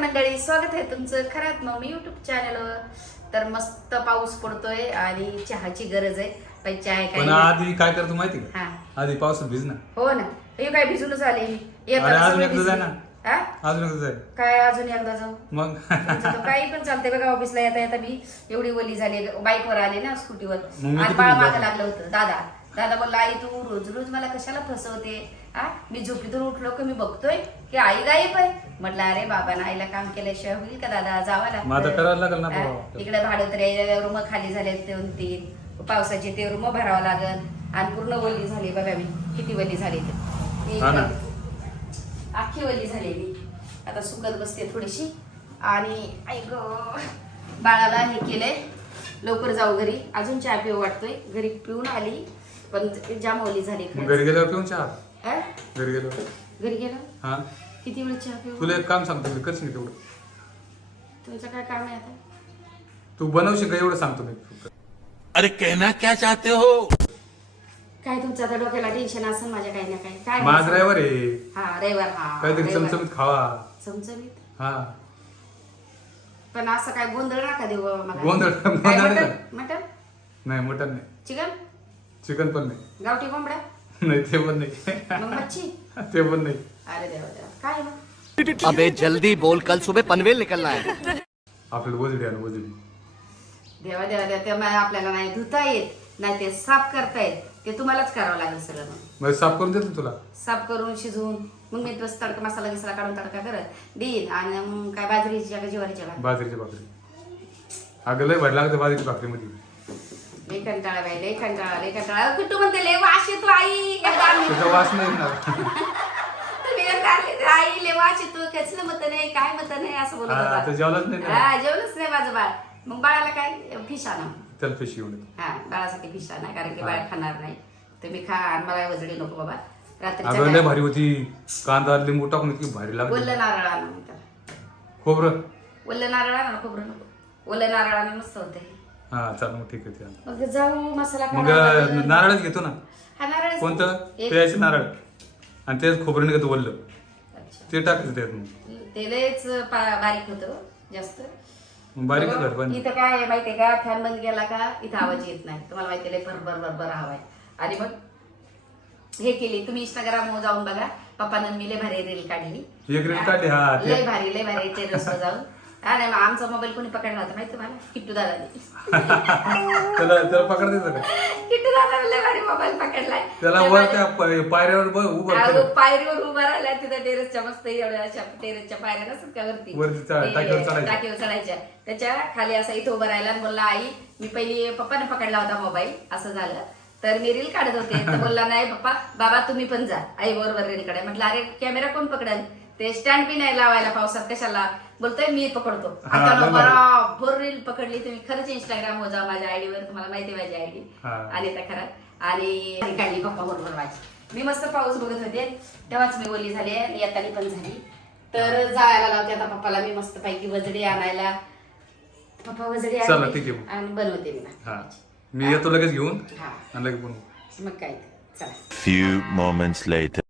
मंडळी स्वागत आहे तुमचं खरंच मग मी युट्यूब चॅनलवर तर मस्त पाऊस पडतोय आणि चहाची गरज आहे. पण पण काय आधी काय करतो माहिती का? हा. आधी पावसात हो ना. हे काय भिजूनच आले. येताना अरे, अजून सगळे एकदा जा भिजले. ना. हा? अजून एकदा जाईल काय अजून एकदा जाऊ? मग? तुमचं तर काही पण चालतंय बघा ऑफिसला येता येता मी एवढी वली झाली. बाईकवर आले ना स्कूटीवर मग मी आणि किती बाळ मागं? लागलं होतं. दादा दादा बोलला आई तू रोज रोज मला कशाला फसवते? हा? मी झोपीतून उठलो की मी बघतोय की आई गायब आहे. म्हटलं अरे बाबानं आईला काम केल्याशिवाय होईल का दादा? जावा मग आता करावं लागेल ना? बाबा. इकडे भाडोत्र्या रूम खाली झाले दोन तीन. पावसाचे ते रूम भरावं लागल. आणि पूर्ण वल्ली झाली बघा मी. किती वल्ली झाली ते ना. अख्खी वल्ली झालेली. आता सुकत बसते थोडीशी. आणि ऐक बाळाला हे केलंय. लवकर जाऊ घरी. अजून चहा पिऊ वाटतोय. घरी पिऊन आली. पण जाम ओली झाली मग. घरी गेल्यावर पिऊन चहा? हा? घरी गेलो घरी गेला हा. किती वेळ चहा पिऊ? तुला एक काम सांगतो मी करशील तेवढं? तुमचं काय काम आहे आता? तू बनवशील का? एवढं सांगतो मी. फक्त. अरे कहना क्या चाहते हो? काय तुमचं आता डोक्याला टेन्शन असेल माझ्या काही ना काही. काय माझ. ड्रायव्हर आहे. हा रविवार हा काहीतरी रविवार. चमचमीत खावा. चमचमीत? हा. पण असं काय गोंधळ नका देऊ बाबा मला गोंधळ-. मटण नाही. मटन नाही. चिकन? चिकन पण नाही. गावठी कोंबड्या? नाही ते पण नाही. मग मच्छी? ते पण नाही. अरे देवा देवा. काय मग? अबे जल्दी बोल कल सुबह पनवेल निकलना है। आपल्याला वजडी आलं वजडी. देवा देवा देवा ते मा- आपल्याला नाही धुता येत नाही ते साफ करता येत. ते तुम्हालाच करावं लागेल सगळं मग. मग साफ करून देतो तुला. साफ करून शिजवून. मग मी तसं तडका मसाला गिसला काढून तडका करत देईन. आणि मग काय बाजरीची का ज्वारीच्या का बाजरीची भाकरी. अगं लय भर लागतं बाजरीची भाकरीमध्ये. लय कंटाळा बाई लय कंटाळा लय कंटाळा कुठं म्हणते लय वास येतो आई. त्याचा वास नाही येणार. तुम्ही एकदा आले तर आई लय वास येतो. कसलं मत नाही काय मत नाही असं बोलत हा, होता. जेवलाच नाही ना. हा जेवलंच नाही माझं बाळ. मग बाळाला काय? फिश आणा. त्याला फिश येतो. हा बाळासाठी फिश आणा कारण की. बाळ खाणार नाही. तुम्ही खा आणि मला वजडी नको बाबा. रात्रीच्या अगं लय काय- भारी होती. कांदा लिंबू टाकून इतकी भारी लागली. ओलं नारळ आणा मी त्याला. खोबरं? ओलं नारळ आणा खोबरं नको. ओलं नारळ आणा मस्त होते हा चाल मग ठीक आहे ते. मग जाऊ मसाला मग नारळच घेतो ना. हा नारळ कोणतं? एक- प्यायचं नारळ. आणि तेच खोबरं निघत वल्लं. अच्छा. ते टाकायचं त्यात मग. ते लयच पा- बारीक होतं जास्त. मग बारीक बघा, कर पण इथं काय आहे माहितीये का? फॅन बंद केला का इथं आवाज येत नाही. तुम्हाला माहिती आहे भरभर भरभर हवाय आणि मग हे केली तुम्ही इंस्टाग्राम जाऊन बघा. पप्पानं मी लय भारी रील काढली. एक reel काढली, हा, ते- लय भारी लय भारी टेरेसवर जाऊन. हा नाही मग आमचा मोबाईल कोणी पकडला होता माहिती तुम्हाला किट्टू दादाने. त्याला त्याला पकडता का? किट्टू दादा लय भारी मोबाईल पकडलाय. त्याला वर त्या पायऱ्यावर उभं अहो, केलं. पायरीवर उभा राहिला तिथं टेरेसच्या मस्त एवढ्या अशा टेरेसच्या पायऱ्या नसतात का वरती? वरती चढ- ते टाकीवर चढायच्या. टाकीवर चढायच्या. त्याच्याखाली असा इथं उभा राहिला आणि बोलला आई मी पहिली पप्पाने पकडला होता मोबाईल असं झालं. तर मी रील काढत होते. तर बोलला नाही पप्पा बाबा तुम्ही पण जा. आई बरोबर रील काढाय. म्हटलं अरे कॅमेरा कोण पकडेल? ते स्टँड बी नाही लावायला पावसात कशाला? बोलतोय मी पकडतो. हा, आता बरोबर. बरोबर रील पकडली तुम्ही खरंच इंस्टाग्राम वर जा माझ्या आयडीवर तुम्हाला माहिती आहे माझी आयडी हा. आणि त्या खरं. आणि काढली पप्पा बरोबर माझी. मी मस्त पाऊस बघत होते. तेव्हाच मी ओली झाली आणि येताना पण झाली. तर जायला लावते आता पप्पाला मी मस्त पैकी वजडी आणायला. पप्पा वजडी चला, आणली ठीक आहे. मग. आणि बनवते मी हा. ना मी येतो लगेच घेऊन हा. आणि लगेच बनवू. मग काय ते. चला. Few moments later.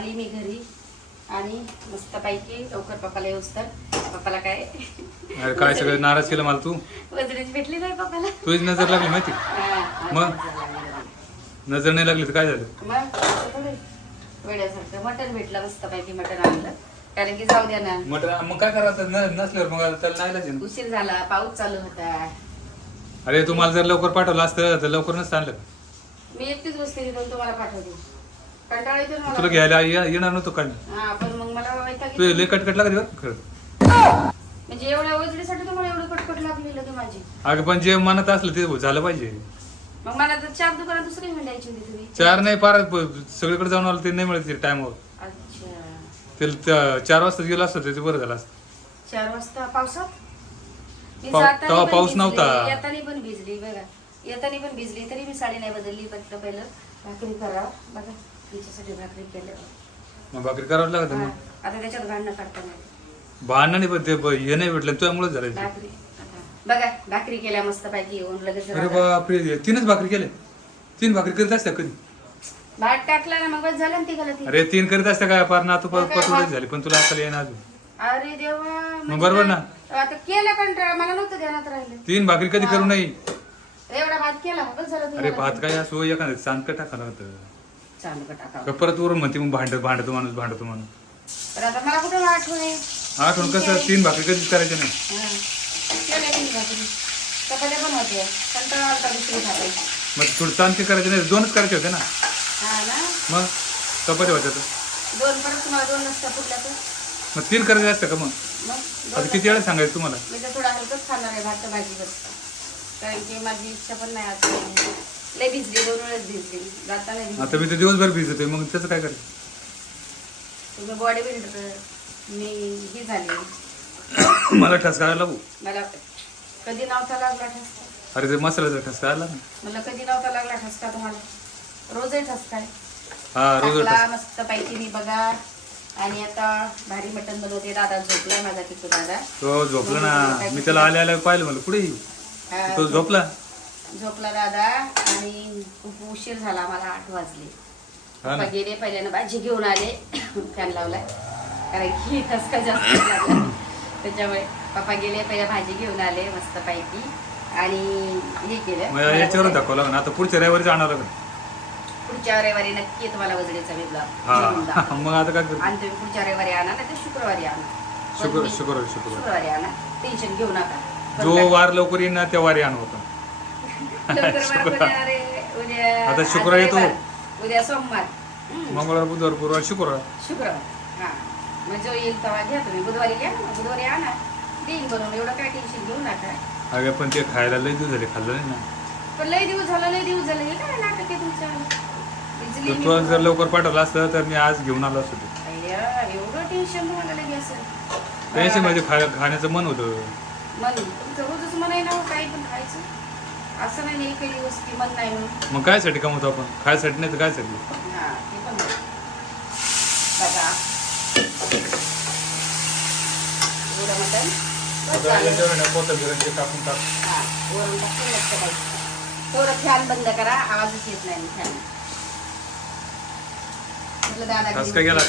आली मी घरी. आणि मस्त पैकी लवकर पप्पाला येऊस तर. पप्पाला काय? अरे काय सगळं नाराज केलं मला तू? वजडीच भेटली नाही पप्पाला? तुझी नजर लागली माहिती. हा, मग? नजर नाही लागली तर काय झालं? मग? असं थोडी वेड्यासारखं मटण भेटलं मटण आणलं. कारण की जाऊ द्या ना. मग मग काय करायचं न- नसल्यावर मग त्याला नाही लागेल. उशीर झाला पाऊस चालू होता. अरे तू मला जर लवकर पाठवलं असतं तर लवकर नसतं आणलं. मी एकटीच बसते तुम्हाला पाठवते. कंटाळा येतो ना तुला मला. घ्यायला ये- येणार नव्हतं काय हा पण मग मला माहिती तू लय कटकट बरं खरं. म्हणजे एवढ्या वजडीसाठी तुम्हाला एवढं कटकट लागली लगे माझी. अगं पण जे मनात असलं ते झालं पाहिजे. मग मला तर चार दुकानात दुसरी हिंडायची होती तुम्ही. चार नाही पार प- सगळीकडे जाऊन आलं ते नाही मिळत टाइमवर अच्छा. ते त्या- चार वाजता गेलो असतं त्याचं बरं झालं असतं. चार वाजता पावसात? मी पाऊ- जाताना तेव्हा पण पाऊस भिजली, नव्हता. येताना पण भिजली बघा. येताना पण भिजली तरी मी साडी नाही बदलली फक्त पहिलं. भाकरी करा. बघा. तिच्यासाठी भाकरी केलं मग भाकरी करावं लागत हा, मग आता त्याच्यात भांडणं काढता नाही पण ते ब- हे नाही भेटलं तुझ्यामुळेच झालं ते. भाकरी आता. बघा भाकरी केल्या मस्त पैकी येऊन लगेच अरे. बापरे तीनच भाकरी केले तीन भाकरी करीत असत्या कधी भात टाकला ना मग बस झालं ना ती गलती अरे तीन करीत असते काय पार ना तू पतवडच झाली पण तुला अक्कल येईना अजून अरे देवा म्हणजे बरोबर ना. काय? आता केलं कंटाळा मला नव्हतं ध्यानात राहिलं तीन भाकरी कधी करू नाही एवढा भात केला बस झालं ती अरे. भात काय असो एखादं टाकायला होतं चालू का टाकावं? का परत वरून म्हणते मग भांड भांडतो माणूस भांडतो माणूस तर आता मला कुठं आठवण आहे आठवण कसं तीन भाकरी कधीच करायचे नाही. हा. केल्या की नाही भाकरी. चपात्या पण होत्या. कंटाळा आलता दुसरी खातायची मग थोडं चांदके करायचे नाही दोनच करायचे होते ना. हा ना? मग चपाती होत्या तर. दोन परत तुम्हाला दोन नसता पुरल्या तर? मग तीन करायचे असतं का मग? मग आता किती वेळा सांगायचं तुम्हाला? मी तर थोडा हलकच खाणार आहे भात भाजी बस कारण की माझी इच्छा पण नाही आज लय भिजली दोन वेळेस भिजली. जाता नाही भिजली. आता मी तर दिवसभर भिजतोय मग त्याचं काय करायचं? तुम्ही बॉडी बिल्डर मी ही झाली. मला ठसका आला भाऊ मला कधी नव्हता लागला ठसका अरे ते मसाल्याचा ठसका आला ना मला कधी नव्हता लागला ठसका तुम्हाला? रोजही ठसका आहे हा रोज टाकला मस्त पैकी मी बघा आणि आता भारी मटण बनवते दादा झोपलाय माझा किट्टू दादा. तो झोपला ना. मी त्याला आल्या आल्या पाहिलं मला कुठे हा, तो झोपला? झोपला दादा आणि खूप उशीर झाला मला आठ वाजले. पप्पा ना. गेले पहिल्यानं भाजी घेऊन आले फॅन लावलाय. कारण की ठसका जास्त लागला. त्याच्यामुळे पप्पा गेले पहिल्या भाजी घेऊन आले मस्त पैकी. आणि हे केलं. याच्यावर दाखवलं लागेल आता पुढच्या रविवारी जाणार पुढच्या रविवारी नक्की तुम्हाला वजडीचा मी ब्लॉग मग आता काय करतो आणि तुम्ही पुढच्या रविवारी आणा ना ते शुक्रवारी आणा. शुक्र शुक्रवार शुक्रवार. आणा. टेन्शन घेऊ नका. जो वार लवकर येईन ना त्या वारी आण होतं शुक्रवार. आता शुक्रवार येतो. उद्या सोमवार. मंगळवार बुधवार गुरुवार शुक्रवार. शुक्रवार. हा. मग जो येईल तेव्हा घ्या तुम्ही. बुधवारी घ्या बुधवारी आणा. बनवून. एवढं काय टेन्शन घेऊ नका. अगं पण ते खायला लय दिवस झाले खाल्लं नाही ना. पण लय दिवस झालं लय दिवस झालं. हे काय नाटक आहे तुमचं? बिजली तर मी- तू जर लवकर पाठवलं असतं तर मी आज घेऊन आलो असतो. एवढं टेन्शन तुम्हाला लगे असेल त्याशी म्हणजे खाण्याचं मन होतं. मन तुमचं रोजच मन आहे ना हो, काही पण खायचं. असं नाही नाही काही दिवस की मन नाही म्हणून. मग काय साठी कमवतो आपण? खायसाठी नाही तर काय साठी? हा ते पण आहे. बघा. एवढं मटण. बस झालं. कापून टाक. हा, वरून टाकून खायचं. थोडं फॅन बंद करा आवाजच येत नाही फॅन म्हटलं दादा गेला? का? गेला.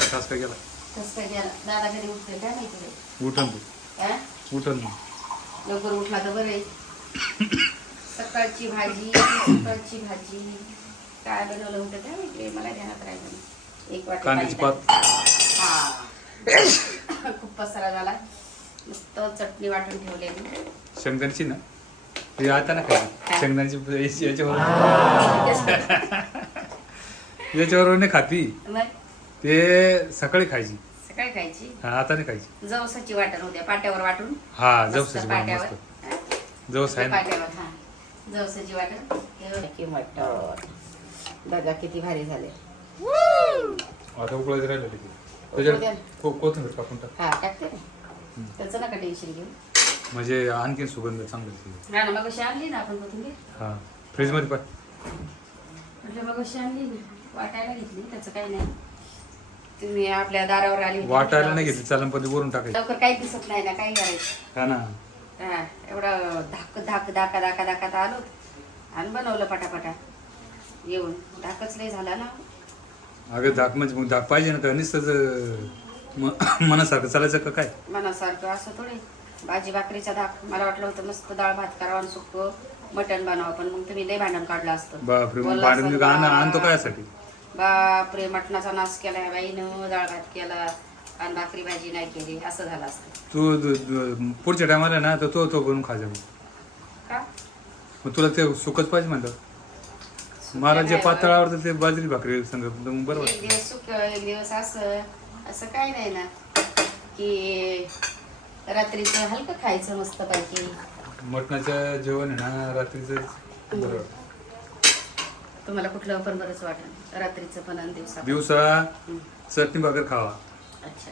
कसं काय गेला. दादा कधी उठले काय माहिती रे उठन तू. हा? उठन लवकर उठला तर बरं सकाळची भाजी सकाळची भाजी. काय बनवलं होतं काय माहिती? मला ध्यानात राहिलं. एक वाटी कांद्याची पाणी पात. हा. खूप पसारा झाला. मस्त चटणी वाटून ठेवलेली शेंगदाण्याची ना? आता ना शेंगदाण्याची याच्यावर याच्यावर नाही खाती. ते सकाळी खायची. सकाळी खायची? हा आता नाही खायची. जवसाची वाटण होत्या पाट्यावर वाटून. हा मस्त जवसाची पाट्यावर. मस्त. हा? जवस आहे ना? पाट्यावर हा. जवसाची वाटण. एवढं. की बघा किती भारी झाले. आता उकळायचं राहिलं ते. त्याच्यात को- कोथिंबीर टाकून टाक. हा टाकते ना. त्याचं नका टेन्शन घेऊ. म्हणजे आणखीन सुगंध चांगला येतो. हा ना मग अशी आणली ना आपण कोथिंबीर? हा. फ्रीजमध्ये पाय म्हटलं मग अशी आणली वाटायला घेतली. त्याचं काही नाही. तुम्ही आपल्या दारावर आली होती. वाटायला नाही घेतली चालन पण वरून टाकायची. लवकर काही दिसत नाही ना काही करायचं. हा ना. हा एवढं धाक धाक धाका धाका धाकात आलो आणि बनवलं पटापटा. येऊन. धाकच लय झाला ना. अगं धाक म्हणजे मग धाक पाहिजे ना का नुसतंच मनासारखं चालायचं का काय? मनासारखं असं थोडे. भाजी भाकरीचा धाक. मला वाटलं होतं मस्त डाळ भात करावं आणि सुक्क मटण बनवावं पण मग तुम्ही लय भांडण काढलं असतं. बापरे मग बोलला भांडून बा- आणतो काय यासाठी? बापरे मटणाचा नाश केलाय बाईनं डाळ भात केला आणि भाकरी भाजी नाही केली असं झालं असतं. तू पुढच्या टायमाला ना तर तो तो बनवून खा जाऊ का? मग तुला ते सुकच पाहिजे म्हणलं मला जे पातळ आवडतं ते बाजरी भाकरी संग मग बरोबर एक दिवस एक दिवस असं असं काय नाही ना की रात्रीचं हलकं खायचं मस्त पैकी मटणाचं जेवण आहे ना रात्रीचं बरोबर तुम्हाला कुठलं पण बरंच वाटेल. रात्रीचं पण आणि दिवसा दिवसा चटणी भाकर खावा. अच्छा.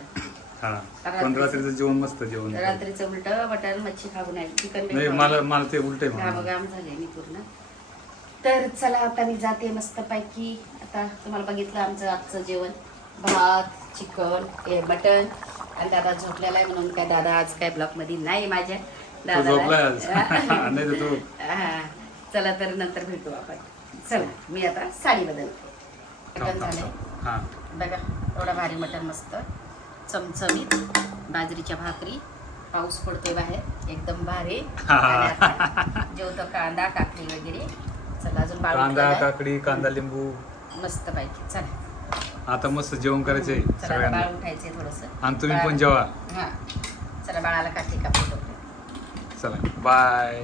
हा. पण रात्रीचं जेवण मस्त जेवण. रात्रीचं उलट बटाण मच्छी खाऊ नाही. चिकन मला मला ते उलट आहे झाले मी पूर्ण. तर चला आता मी जाते मस्त पैकी आता तुम्हाला बघितलं आमचं आजचं जेवण. भात चिकन हे मटन आणि दादा झोपलेला आहे म्हणून काय दादा आज काय ब्लॉकमध्ये नाही माझ्या. तो झोपलाय आज. नाही तर तो हा. चला तर नंतर भेटू आपण. चला मी आता साडी बदलते. मटण हा. बघा एवढा भारी मटण मस्त. चमचमीत बाजरीच्या भाकरी पाऊस पडतोय बाहेर एकदम भारी. जेवतो कांदा काकडी वगैरे. चला अजून कांदा. काकडी कांदा लिंबू. मस्त पैकी चला. आता मस्त जेवण करायचंय सगळ्यांना. उठायचंय थोडस. आणि तुम्ही पण जेवा. हा. चला बाळाला काठी कापू चला बाय.